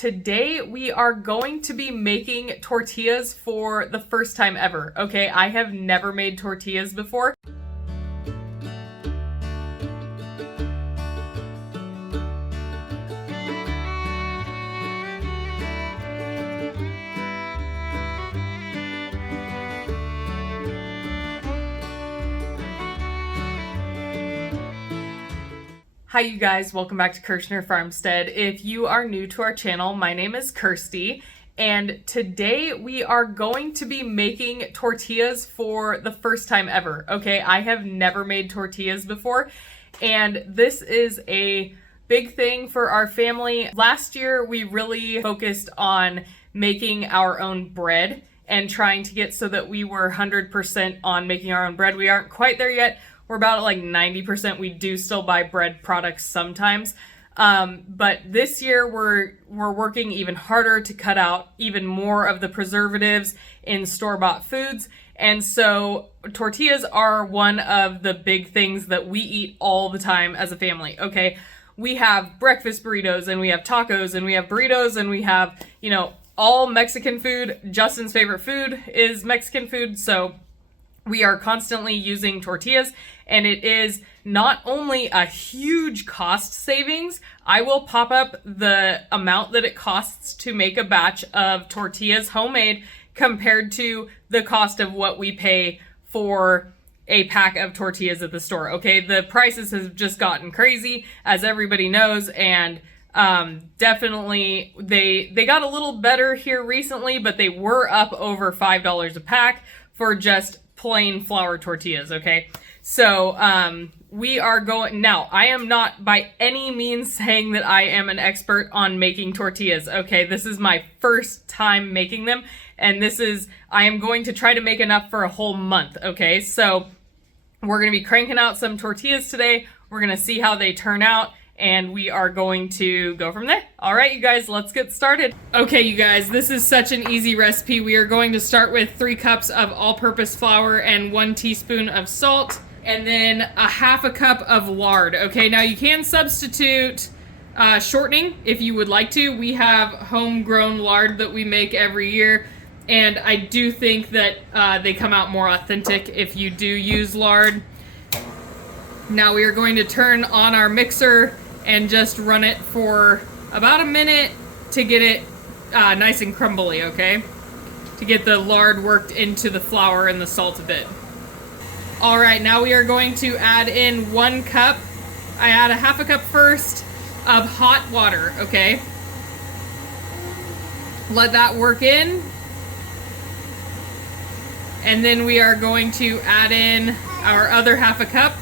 today we are going to be making tortillas for the first time ever. Okay, I have never made tortillas before. Hi you guys, welcome back to Kirshner FarmStead. If you are new to our channel, my name is Kirsty, and today we are going to be making tortillas for the first time ever. Okay, I have never made tortillas before, and this is a big thing for our family. Last year we really focused on making our own bread and trying to get so that we were 100% on making our own bread. We aren't quite there yet. We're about at like 90%. We do still buy bread products sometimes. But this year we're working even harder to cut out even more of the preservatives in store-bought foods. And so tortillas are one of the big things that we eat all the time as a family, okay? We have breakfast burritos and we have tacos and we have burritos and we have, you know, all Mexican food. Justin's favorite food is Mexican food, so we are constantly using tortillas, and it is not only a huge cost savings. I will pop up the amount that it costs to make a batch of tortillas homemade compared to the cost of what we pay for a pack of tortillas at the store. Okay, the prices have just gotten crazy, as everybody knows, and definitely they got a little better here recently, but they were up over $5 a pack for just plain flour tortillas, okay? So we are going now. I am not by any means saying that I am an expert on making tortillas, okay? This is my first time making them, and I am going to try to make enough for a whole month, okay? So we're gonna be cranking out some tortillas today. We're gonna see how they turn out, and we are going to go from there. All right, you guys, let's get started. Okay, you guys, this is such an easy recipe. We are going to start with 3 cups of all-purpose flour and 1 teaspoon of salt, and then a half a cup of lard. Okay, now you can substitute shortening if you would like to. We have homegrown lard that we make every year, and I do think that they come out more authentic if you do use lard. Now we are going to turn on our mixer and just run it for about a minute to get it nice and crumbly, okay? To get the lard worked into the flour and the salt a bit. All right, now we are going to add in 1 cup. I add a half a cup first of hot water, okay? Let that work in. And then we are going to add in our other half a cup.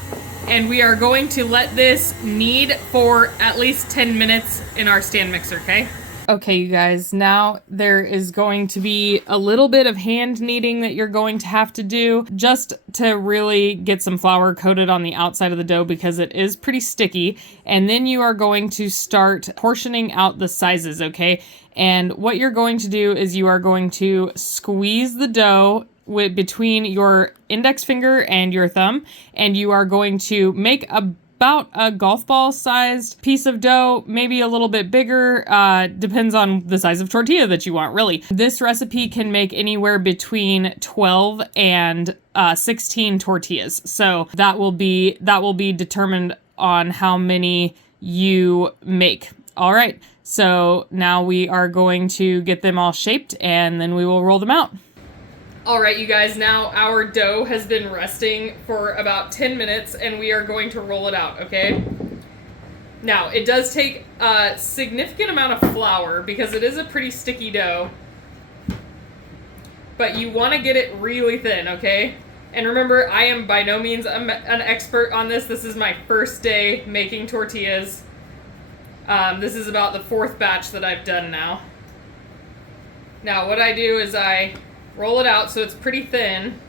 And we are going to let this knead for at least 10 minutes in our stand mixer, okay? Okay, you guys, now there is going to be a little bit of hand kneading that you're going to have to do just to really get some flour coated on the outside of the dough because it is pretty sticky. And then you are going to start portioning out the sizes, okay? And what you're going to do is you are going to squeeze the dough between your index finger and your thumb, and you are going to make about a golf ball sized piece of dough, maybe a little bit bigger, depends on the size of tortilla that you want, really. This recipe can make anywhere between 12 and 16 tortillas, so that will be determined on how many you make. All right, so now we are going to get them all shaped, and then we will roll them out. All right, you guys, now our dough has been resting for about 10 minutes and we are going to roll it out, okay? Now, it does take a significant amount of flour because it is a pretty sticky dough, but you want to get it really thin, okay? And remember, I am by no means an expert on this. This is my first day making tortillas. This is about the 4th batch that I've done now. Now, what I do is I roll it out so it's pretty thin.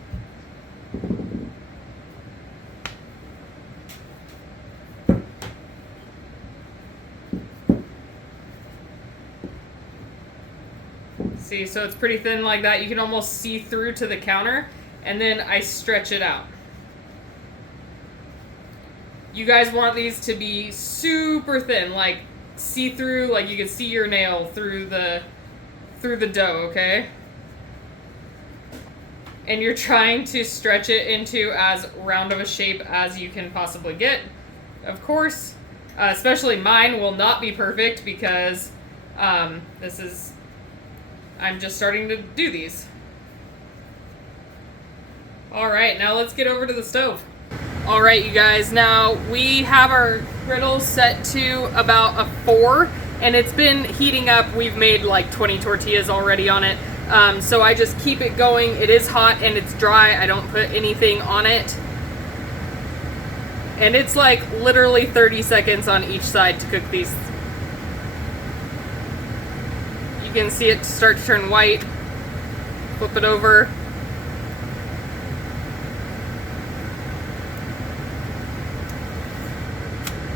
See, so it's pretty thin like that. You can almost see through to the counter, and then I stretch it out. You guys want these to be super thin, like see through, like you can see your nail through the dough, okay? And you're trying to stretch it into as round of a shape as you can possibly get. Of course, especially mine will not be perfect because I'm just starting to do these. All right, now let's get over to the stove. All right, you guys, now we have our griddle set to about a 4, and it's been heating up. We've made like 20 tortillas already on it. So I just keep it going. It is hot and it's dry. I don't put anything on it. And it's like literally 30 seconds on each side to cook these. You can see it start to turn white. Flip it over.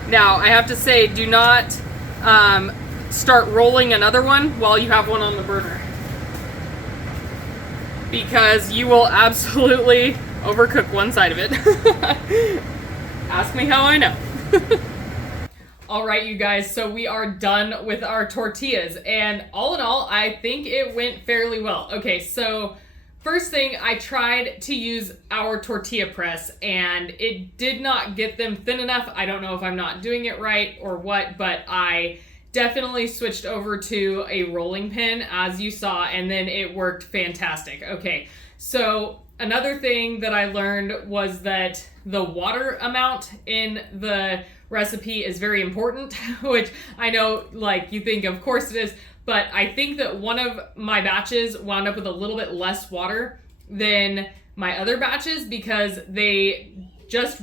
Now, I have to say, do not start rolling another one while you have one on the burner, because you will absolutely overcook one side of it. Ask me how I know. All right, you guys, so we are done with our tortillas, and all in all, I think it went fairly well. Okay, so first thing, I tried to use our tortilla press, and it did not get them thin enough. I don't know if I'm not doing it right or what, but I definitely switched over to a rolling pin, as you saw, and then it worked fantastic. Okay, so another thing that I learned was that the water amount in the recipe is very important, which I know, like, you think of course it is, but I think that one of my batches wound up with a little bit less water than my other batches because they just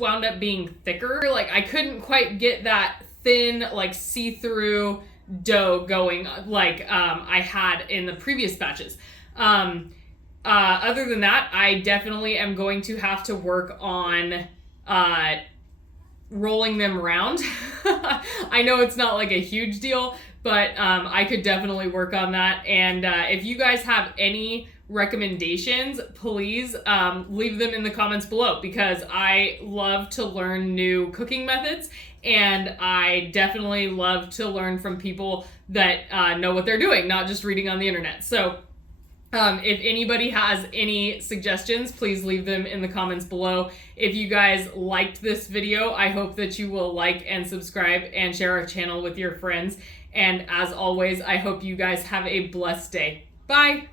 wound up being thicker. Like, I couldn't quite get that thin, like, see-through dough going like I had in the previous batches. Other than that, I definitely am going to have to work on rolling them around. I know it's not like a huge deal, but I could definitely work on that. And if you guys have any recommendations, please leave them in the comments below, because I love to learn new cooking methods, and I definitely love to learn from people that know what they're doing, not just reading on the internet. So if anybody has any suggestions, please leave them in the comments below. If you guys liked this video, I hope that you will like and subscribe and share our channel with your friends. And as always, I hope you guys have a blessed day. Bye!